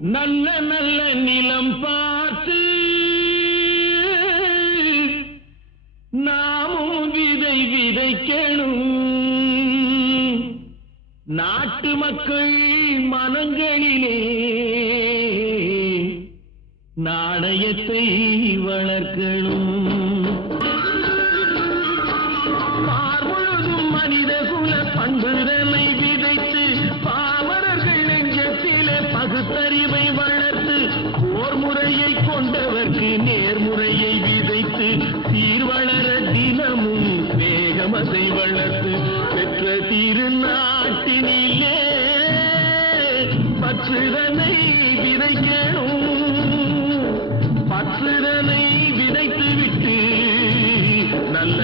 நல்ல நல்ல நிலம் பார்த்து நாமும் விதை விதைக்கணும். நாட்டு மக்கள் மனங்களிலே நாணயத்தை வளர்க்கணும். பார்முழுதும் மனித குல பண்புதனை விதைத்து பாமரர்கள் நெஞ்சத்திலே பகுத்தறிவை வளர்த்து போர் முறையை கொண்டவர்க்கு நேர்முறையை விதைத்து சீர்வளர தினமும் வேகமதை வளர்த்து பெற்ற திருநாட்டினிலே பற்றுதனை விதைக்கணும். பற்றுதனை விதைத்து விட்டு நல்ல